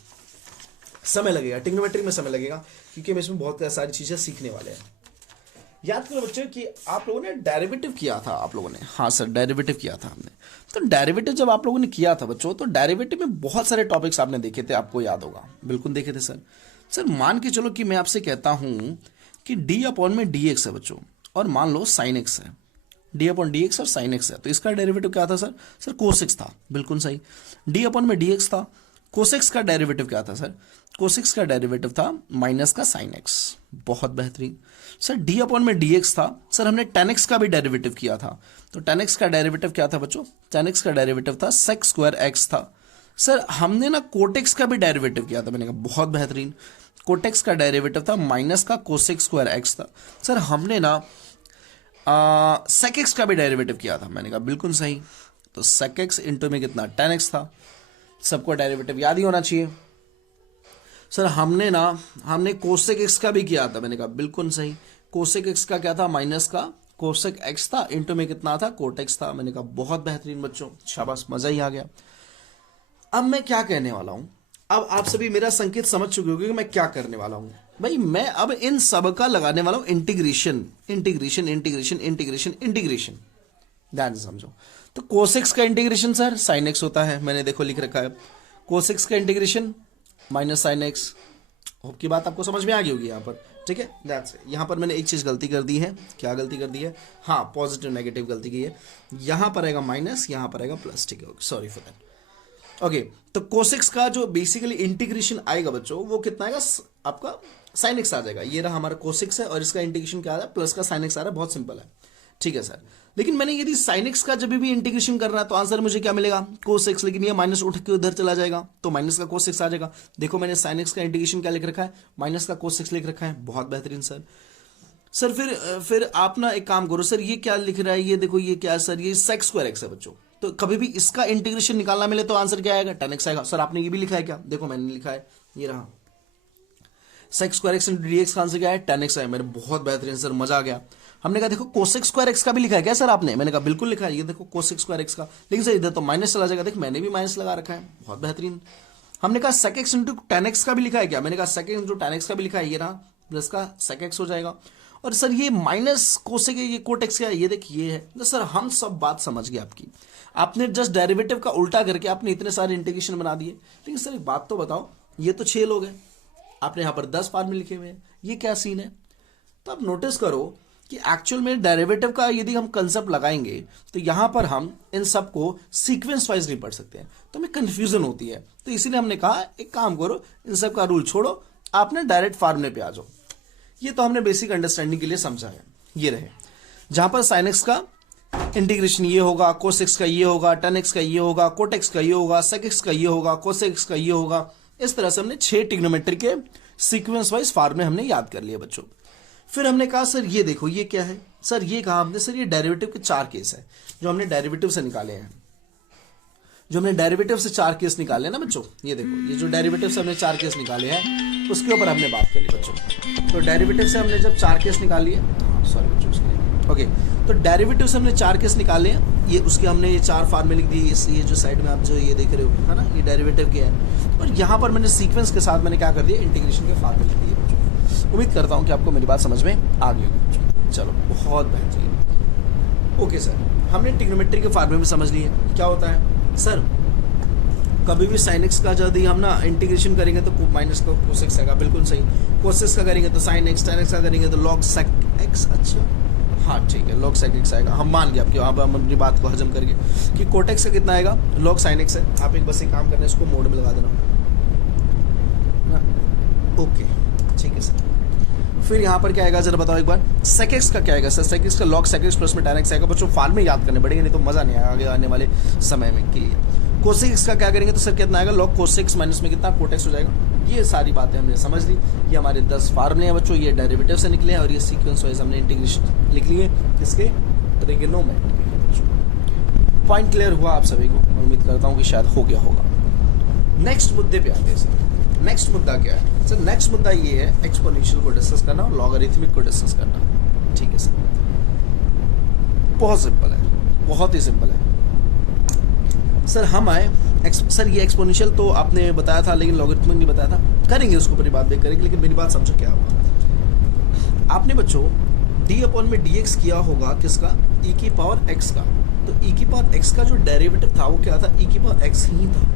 समय लगेगा ट्रिग्नोमेट्री में, समय लगेगा क्योंकि हम इसमें बहुत सारी चीजें सीखने वाले हैं। याद करो बच्चों कि आप लोगों ने डेरिवेटिव किया था, आप लोगों ने, हाँ सर डेरिवेटिव किया था हमने। तो डेरिवेटिव जब आप लोगों ने किया था बच्चों, तो डेरिवेटिव में बहुत सारे टॉपिक्स आपने देखे थे, आपको याद होगा, बिल्कुल देखे थे सर। सर मान के चलो कि मैं आपसे कहता हूं कि d अपॉन में dx है बच्चों, और मान लो sin x है, d अपॉन dx और sin x है, तो इसका डेरिवेटिव क्या था सर? सर cos x था, बिल्कुल सही। d अपॉन में dx था, cos x का डेरिवेटिव क्या था सर? cos x का डेरिवेटिव था माइनस का sin x, बहुत बेहतरीन। सर d अपॉन में dx था, सर हमने tan x का भी डेरिवेटिव किया था, तो tan x का डेरिवेटिव क्या था बच्चों? tan x का डेरिवेटिव था sec स्क्वायर x था। सर हमने ना कोटेक्स का भी डेरिवेटिव किया था, मैंने कहा बहुत बेहतरीन। कोटेक्स का डेरिवेटिव था माइनस का कोसेक स्क्वायर एक्स था। सर हमने ना सेक एक्स का भी डेरिवेटिव किया था, मैंने कहा बिल्कुल सही। तो सेक एक्स इंटू में कितना tan x था, सबको डेरिवेटिव याद ही होना चाहिए। सर हमने कोसेक एक्स का भी किया था, मैंने कहा बिल्कुल सही। कोसेक एक्स का क्या था? माइनस का कोसेक एक्स था, इंटू में कितना था? कोटेक्स था, मैंने कहा बहुत बेहतरीन बच्चों, शाबाश, मजा ही आ गया। अब मैं क्या कहने वाला हूं, अब आप सभी मेरा संकेत समझ चुके होंगे कि मैं क्या करने वाला हूं। भाई मैं अब इन सब का लगाने वाला हूं integration, integration, integration, integration, integration. ध्यान से समझो। तो कोसेक्स का इंटीग्रेशन सर साइन एक्स होता है, मैंने देखो लिख रखा है। कोसेक्स का integration minus sine x. Hope की बात आपको समझ में आ गई होगी यहाँ पर। ठीक है, दैट्स इट। यहाँ पर मैंने एक चीज गलती कर दी है। क्या गलती कर दी है? हाँ, पॉजिटिव नेगेटिव गलती की है। यहाँ पर आएगा माइनस, यहाँ पर आएगा प्लस। ठीक है, सॉरी फॉर दैट। ओके, तो कोसेक्स का जो बेसिकली इंटीग्रेशन आएगा बच्चों, वो कितना आएगा? आपका साइन एक्स आ जाएगा। ये रहा हमारा कोसेक्स है, और इसका इंटीग्रेशन क्या आ रहा है? प्लस का साइन एक्स आ रहा है। बहुत सिंपल है। ठीक है सर, लेकिन मैंने यदि साइन एक्स का जब भी इंटीग्रेशन करना है तो आंसर मुझे क्या मिलेगा? कोसेक्स। लेकिन ये माइनस उठ के उधर चला जाएगा, तो माइनस का कोसेक्स आ जाएगा। देखो मैंने साइन एक्स का इंटीग्रेशन क्या लिख रखा है? माइनस का कोसेक्स लिख रखा है। बहुत बेहतरीन सर। सर फिर आप ना एक काम करो सर, ये क्या लिख रहा है? ये देखो, ये क्या है सर? ये सेक स्क्वायर एक्स है बच्चों। तो कभी भी इसका इंटीग्रेशन निकालना मिले तो आंसर क्या आएगा? tan x आएगा। सर आपने ये भी लिखा है क्या? देखो मैंने लिखा है, ये रहा sec square x into dx का आंसर क्या है? tan x है। मेरे बहुत बेहतरीन सर, मजा आ गया। हमने कहा देखो कोसेक स्क्वायर एक्स का भी लिखा है क्या सर आपने? मैंने कहा बिल्कुल लिखा है। ये देखो कोसेक स्क्वायर एक्स का, लेकिन सर इधर तो माइनस चला जाएगा। देखो मैंने भी माइनस लगा रखा है। बहुत बेहतरीन। हमने कहा sec x into tan x का भी लिखा है क्या? मैंने कहा sec x into tan x का भी लिखा है। ये रहा प्लस का सेक एक्स हो जाएगा। और सर ये माइनस कोसेक, ये कोटेक्स क्या है? ये देखिए ये है। तो सर हम सब बात समझ गए आपकी। आपने जस्ट डेरिवेटिव का उल्टा करके आपने इतने सारे इंटीग्रेशन बना दिए। लेकिन सर एक बात तो बताओ, ये तो 6 लोग हैं, आपने यहाँ पर 10 फार्मूले लिखे हुए हैं, ये क्या सीन है? तो आप नोटिस करो कि एक्चुअल में डेरिवेटिव का यदि हम कंसेप्ट लगाएंगे तो यहाँ पर हम इन सबको सीक्वेंस वाइज नहीं पढ़ सकते हैं, तो हमें कंफ्यूजन होती है। तो इसीलिए हमने कहा एक काम करो, इन सब का रूल छोड़ो, आपने डायरेक्ट फार्मूले पे आ जाओ। ये तो हमने बेसिक अंडरस्टैंडिंग के लिए समझा है। ये रहे जहां पर साइन एक्स का इंटीग्रेशन ये होगा, कोस एक्स का ये होगा, tan x का ये होगा, कोट एक्स का ये होगा, सेक एक्स का ये होगा, कोस एक्स का ये होगा। इस तरह से हमने 6 ट्रिग्नोमेट्री के सीक्वेंस वाइज फार्मूले हमने याद कर लिए बच्चों। फिर हमने कहा सर ये देखो, ये क्या है? सर ये कहा हमने, सर ये डेरिवेटिव के 4 केस है जो हमने डेरिवेटिव से निकाले हैं, जो हमने डेरिवेटिव से 4 केस निकाले हैं ना बच्चों, ये देखो ये जो डेरिवेटिव से हमने 4 केस निकाले हैं उसके ऊपर हमने बात करी बच्चों। तो डेरिवेटिव से हमने जब 4 केस निकाली है, सॉरी बच्चों उसके लिए, ओके, तो डेरिवेटिव से हमने 4 केस निकाले हैं, ये उसके हमने ये 4 फार्मूले लिख दिए, ये जो साइड में आप जो ये देख रहे हो है ना, ये डेरिवेटिव के है, और यहाँ पर मैंने सीक्वेंस के साथ मैंने क्या कर दिया, इंटीग्रेशन के फार्मूले लिख दिए बच्चों। उम्मीद करता हूँ कि आपको मेरी बात समझ में आ गई होगी बच्चों। चलो बहुत बेहतरीन। ओके सर, हमने ट्रिग्नोमेट्री के फार्मूले में समझ लिए क्या होता है सर। कभी भी sin x का यदि हम ना इंटीग्रेशन करेंगे तो माइनस का cos x आएगा, बिल्कुल सही। cos x का करेंगे तो sin x, tan x का करेंगे तो log sec x, अच्छा हाँ ठीक है, log sec x आएगा, हम मान गए आपके वहाँ पर, हम अपनी बात को हजम करके कि cot x का कितना आएगा, log sin x है। आप एक बस एक काम करना है, इसको मोड में लगा देना ना, ओके ठीक है सर। फिर यहाँ पर क्या आएगा जरा बताओ एक बार, sec x का क्या आएगा सर, sec x का log sec x प्लस में tan x आएगा। बच्चों फार्मूले याद करने पड़ेंगे, नहीं तो मजा नहीं आएगा आगे आने वाले समय में। क्लियर। cos x का क्या करेंगे तो सर कितना आएगा, log cos x माइनस में कितना cot x हो जाएगा। ये सारी बातें हमने समझ ली, ये हमारे 10 फार्मूले हैं बच्चों, ये डेरिवेटिव से निकले हैं और ये सीक्वेंस वाइज हमने इंटीग्रेशन लिख लिए किसके, ट्रिग्नोमेट्री। पॉइंट क्लियर हुआ आप सभी को, उम्मीद करता हूँ कि शायद हो गया होगा। नेक्स्ट मुद्दे पे आते हैं सर। नेक्स्ट मुद्दा क्या है सर, नेक्स्ट मुद्दा ये है एक्सपोनेंशियल को डिस्कस करना और लॉगरिथमिक को डिस्कस करना। ठीक है सर, बहुत सिंपल है, बहुत ही सिंपल है सर। हम आए सर, ये एक्सपोनेंशियल तो आपने बताया था लेकिन लॉगरिथमिक नहीं बताया था, करेंगे उसको पूरी बात देख करेंगे, लेकिन मेरी बात समझो क्या होगा। आपने बच्चों d अपॉन में dx किया होगा किसका, e की पावर x का, तो e की पावर x का जो डेरिवेटिव था वो क्या था, e की पावर x ही था।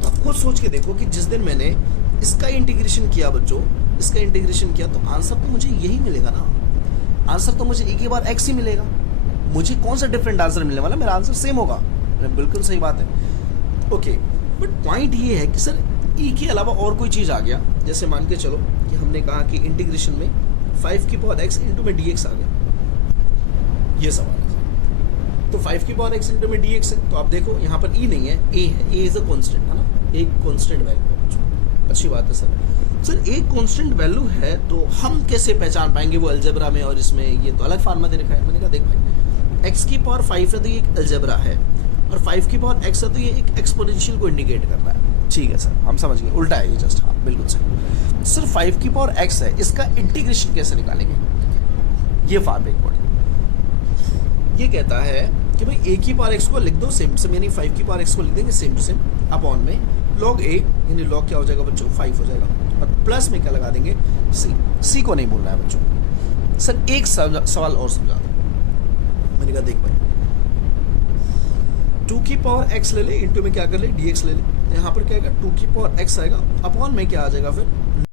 तो आप खुद सोच के देखो कि जिस दिन मैंने इसका इंटीग्रेशन किया बच्चों, इसका इंटीग्रेशन किया तो आंसर तो मुझे यही मिलेगा ना, आंसर तो मुझे e की पावर x ही मिलेगा। मुझे कौन सा डिफरेंट आंसर मिलने वाला, मेरा आंसर सेम होगा। बिल्कुल सही बात है, ओके। बट पॉइंट ये है कि सर e के अलावा और कोई चीज आ गया, जैसे मान के चलो कि हमने कहा कि इंटीग्रेशन में 5 की पावर x इंटू में dx आ गया, ये सवाल है। तो 5 की पावर x इंटू में dx है, तो आप देखो यहाँ पर e नहीं है, a है, a इज अ कांस्टेंट है ना, एक कांस्टेंट वैल्यू है। अच्छी बात है सर। सर एक कांस्टेंट वैल्यू है तो हम कैसे पहचान पाएंगे वो अलजेब्रा में, और इसमें ये तो अलग फार्मूला दे रखा है। मैंने कहा देख भाई x की पावर 5 है तो ये एक अलजेब्रा है, और 5 की पावर x है तो ये एक एक्सपोनेंशियल को इंडिकेट कर रहा है। ठीक है सर, हम समझ गए, उल्टा है ये जस्ट, हाँ बिल्कुल सही। सर 5 की पावर x है, इसका इंटीग्रेशन कैसे निकालेंगे, ये फार्मूला इम्पोर्टेंट। ये कहता है कि भाई a की पावर x को लिख दो सेम टू सेम, यानी 5 की पावर x को लिख देंगे सेम टू सेम अपॉन में log a, यानी log क्या हो जाएगा बच्चों, 5 हो जाएगा, और प्लस में क्या लगा देंगे, c को नहीं बोलना है बच्चों। सर एक सवाल और समझा दो। मैंने कहा देख भाई 2 की पावर x ले ले, इंटू में क्या कर ले, dx ले ले। यहाँ पर क्या आएगा, 2 की पावर x आएगा, अपॉन में क्या आ जाएगा फिर।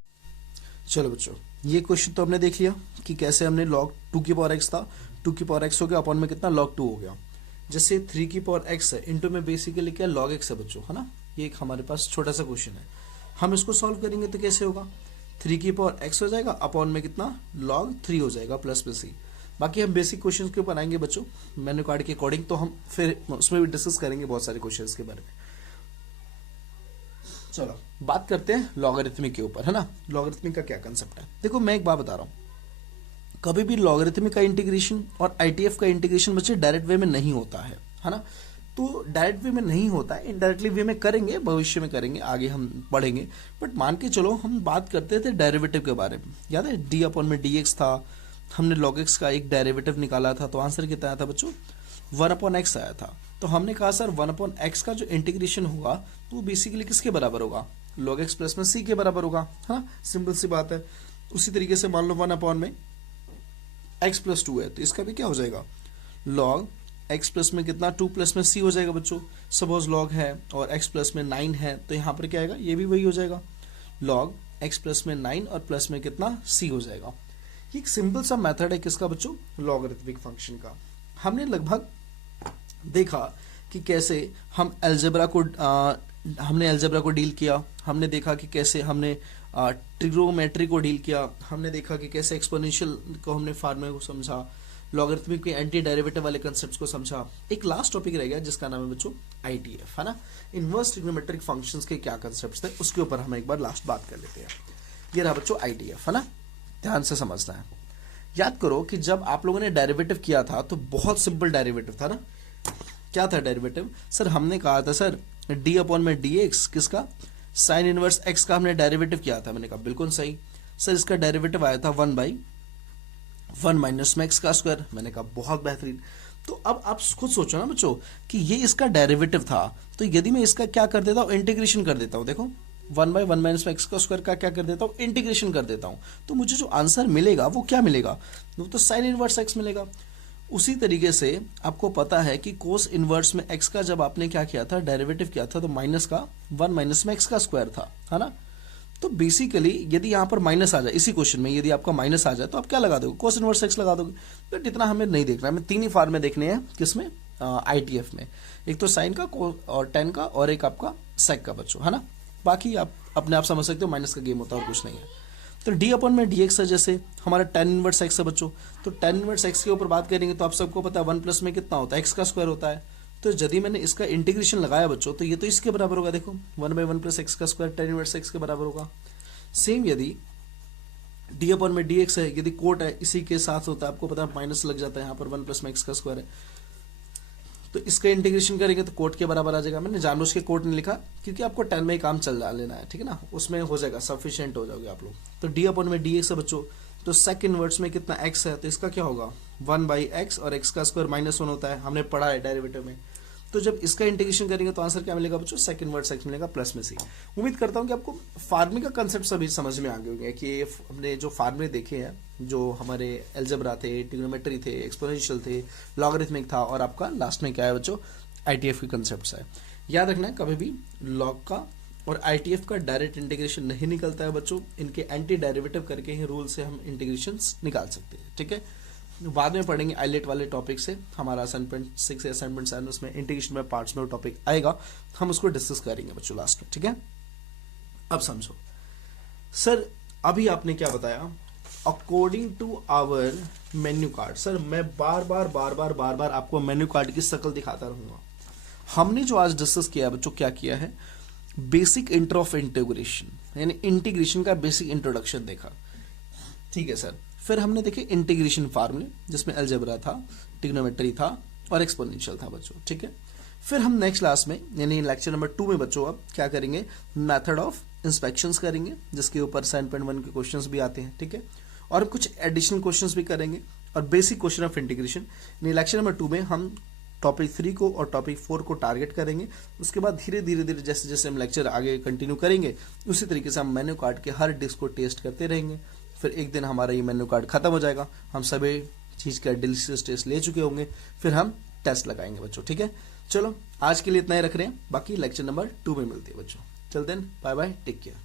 चलो बच्चों ये क्वेश्चन तो हमने देख लिया कि कैसे हमने log 2 की पावर x था, 2 की पावर x हो गया, अपॉन में कितना log 2 हो गया। जैसे 3 की पावर x है, इंटू में बेसिकली क्या log x है बच्चों, है ना। ये एक हमारे पास छोटा सा क्वेश्चन है, हम इसको सॉल्व करेंगे तो कैसे होगा, 3 की पावर x हो जाएगा, अपॉन में कितना log 3 हो जाएगा, प्लस प्लस ही। बाकी हम बेसिक क्वेश्चंस के ऊपर आएंगे बच्चों मेनू कार्ड के अकॉर्डिंग, तो हम फिर उसमें भी डिस्कस करेंगे बहुत सारे क्वेश्चंस के बारे में। चलो बात करते हैं लॉगरिथमिक के ऊपर, है ना। लॉगरिथमिक का क्या कंसेप्ट है, देखो मैं एक बात बता रहा हूँ, कभी भी लॉगरिथमिक का इंटीग्रेशन और आईटीएफ का इंटीग्रेशन बच्चे डायरेक्ट वे में नहीं होता है ना। तो डायरेक्ट वे में नहीं होता है, इनडायरेक्टली वे में करेंगे, भविष्य में करेंगे, आगे हम पढ़ेंगे। बट मान के चलो हम बात करते थे डेरिवेटिव के बारे में, याद है डी अपॉन में dx था, हमने log x का एक डेरिवेटिव निकाला था, तो आंसर कितना आया था बच्चों, 1 अपॉन x आया था। तो हमने कहा सर 1 अपॉन x का जो इंटीग्रेशन होगा तो वो बेसिकली किसके बराबर होगा, log x प्लस में c के बराबर होगा, हाँ सिंपल सी बात है। उसी तरीके से मान लो 1 अपॉन में x प्लस 2 है, तो इसका भी क्या हो जाएगा, log x प्लस में कितना 2 प्लस में c हो जाएगा बच्चों। सपोज log है और x प्लस में 9 है, तो यहाँ पर क्या आएगा, ये भी वही हो जाएगा, log x प्लस में 9 और प्लस में कितना c हो जाएगा। ये एक सिंपल सा मेथड है किसका बच्चों, लॉगरिथमिक फंक्शन का। हमने लगभग देखा कि कैसे हम अलजेब्रा को डील किया, हमने देखा कि कैसे हमने ट्रिग्नोमेट्री को डील किया, हमने देखा कि कैसे एक्सपोनेंशियल को हमने फार्मूले को समझा, लॉगरिथमिक के एंटी डेरिवेटिव वाले कंसेप्ट्स को समझा। एक लास्ट टॉपिक रह गया जिसका नाम है बच्चों आईटीएफ, है ना, इनवर्स ट्रिग्नोमेट्रिक फंक्शंस के क्या कंसेप्ट्स थे उसके ऊपर हम एक बार लास्ट बात कर लेते हैं। ये रहा बच्चों आईटीएफ, है ना, ध्यान से समझना है। याद करो कि जब आप लोगों ने डेरिवेटिव किया था तो बहुत सिंपल डेरिवेटिव था ना। क्या था डेरिवेटिव? सर हमने कहा था सर डी अपॉन में डी एक्स, किसका? साइन इनवर्स एक्स का हमने डेरिवेटिव किया था। मैंने कहा बिल्कुल सही सर, इसका डेरिवेटिव आया था 1/1 माइनस में एक्स का स्क्वायर। मैंने कहा बहुत बेहतरीन। तो अब आप खुद सोचो ना बच्चों कि ये इसका डेरिवेटिव था, तो यदि मैं इसका क्या कर देता हूँ, इंटीग्रेशन कर देता हूँ, देखो 1/1 माइनस में एक्स का स्क्वायर का क्या कर देता हूँ, इंटीग्रेशन कर देता हूँ, तो मुझे जो आंसर मिलेगा वो क्या मिलेगा? वो तो साइन इनवर्स एक्स मिलेगा। उसी तरीके से आपको पता है कि कोस इनवर्स में एक्स का जब आपने क्या किया था, डेरिवेटिव किया था, तो माइनस का 1 माइनस में एक्स का स्क्वायर था, है ना। तो बेसिकली यदि यहाँ पर माइनस आ जाए, इसी क्वेश्चन में यदि आपका माइनस आ जाए तो आप क्या लगा दोगे? कोस इनवर्स एक्स लगा दोगे। बट इतना हमें नहीं देखना है, हमें 3 ही फॉर्म देखने हैं। किसमें? ITF में। एक तो साइन का और टेन का और एक आपका सेक का बच्चों, है ना। बाकी आप अपने आप समझ सकते हो, माइनस का गेम होता है और कुछ नहीं है। तो डी अपॉन में डी एक्स है, जैसे हमारा टेन इनवर्स एक्स है बच्चों, तो टेन इनवर्स एक्स के ऊपर बात करेंगे तो आप सबको पता है 1 प्लस में कितना होता है, एक्स का स्क्वायर होता है। तो यदि मैंने इसका इंटीग्रेशन लगाया बच्चों तो ये तो इसके बराबर होगा, देखो 1/1 प्लस एक्स का स्क्वायर टेन इनवर्स एक्स के बराबर होगा। सेम यदि डी अपॉन में डी एक्स है, यदि कोट है इसी के साथ होता है, आपको पता है माइनस लग जाता है, यहाँ पर 1 प्लस में एक्स का स्क्वायर है, तो इसका इंटीग्रेशन करेंगे तो कोट के बराबर आ जाएगा। मैंने जानबूझ के कोट नहीं लिखा क्योंकि आपको 10 में ही काम चल लेना है, ठीक है ना, उसमें हो जाएगा, सफिशिएंट हो जाओगे आप लोग। तो डी अपॉन में डी एक्स है बच्चों, तो सेक इनवर्स में कितना एक्स है, तो इसका क्या होगा 1/x और एक्स का स्क्वायर -1 होता है, हमने पढ़ा है डेरिवेटिव में। तो जब इसका इंटीग्रेशन करेंगे तो आंसर क्या मिलेगा बच्चों, सेक इनवर्स एक्स मिलेगा प्लस में सी। उम्मीद करता हूँ कि आपको फार्मूले का कंसेप्ट सभी समझ में आ गए होंगे कि हमने जो फार्मूले देखे हैं, जो हमारे एल्जेब्रा थे, ट्रिग्नोमेट्री थे, एक्सपोनेंशियल थे, लॉगरिथमिक था, और आपका लास्ट में क्या है बच्चों, ITF के कंसेप्ट्स है। याद रखना है कभी भी लॉग का और ITF का डायरेक्ट इंटीग्रेशन नहीं निकलता है बच्चों, इनके एंटी डेरिवेटिव करके ही रूल से हम इंटीग्रेशन निकाल सकते हैं, ठीक है। बाद में पढ़ेंगे आइलेट वाले टॉपिक से, हमारा असाइनमेंट 6 या असाइनमेंट 7 उसमें इंटीग्रेशन में पार्ट्स में वो टॉपिक आएगा, हम उसको डिस्कस करेंगे बच्चों लास्ट में, ठीक है। अब समझो सर, अभी आपने क्या बताया, according to our menu card. Sir मैं बार बार आपको मेन्यू कार्ड की शक्ल दिखाता रहूंगा। हमने जो आज डिस्कस किया बच्चों, क्या किया है, बेसिक इंट्रो ऑफ इंटीग्रेशन, यानी इंटीग्रेशन का बेसिक इंट्रोडक्शन देखा, ठीक है सर। फिर हमने देखे इंटीग्रेशन फार्मूले, जिसमें अलजेब्रा था, ट्रिग्नोमेट्री था और एक्सपोनेंशियल था बच्चों, ठीक है। फिर हम नेक्स्ट क्लास में यानी लेक्चर नंबर 2 में बच्चों अब क्या करेंगे, मेथड ऑफ इंस्पेक्शंस करेंगे, जिसके ऊपर 7.1 के क्वेश्चंस भी आते हैं, ठीक है, और कुछ एडिशनल क्वेश्चंस भी करेंगे और basic question of integration. Lecture number 2 में हम टॉपिक 3 को और टॉपिक 4 को टारगेट करेंगे। उसके बाद धीरे धीरे जैसे जैसे हम लेक्चर आगे कंटिन्यू करेंगे, उसी तरीके से हम मेन्यू कार्ड के हर डिस्क को टेस्ट करते रहेंगे। फिर एक दिन हमारा ये मेन्यू कार्ड खत्म हो जाएगा, हम सभी चीज़ का डिलीशियस टेस्ट ले चुके होंगे, फिर हम टेस्ट लगाएंगे बच्चों, ठीक है। चलो आज के लिए इतना ही रख रहे हैं, बाकी लेक्चर नंबर 2 में मिलते हैं बच्चों। चल then, bye bye, take care.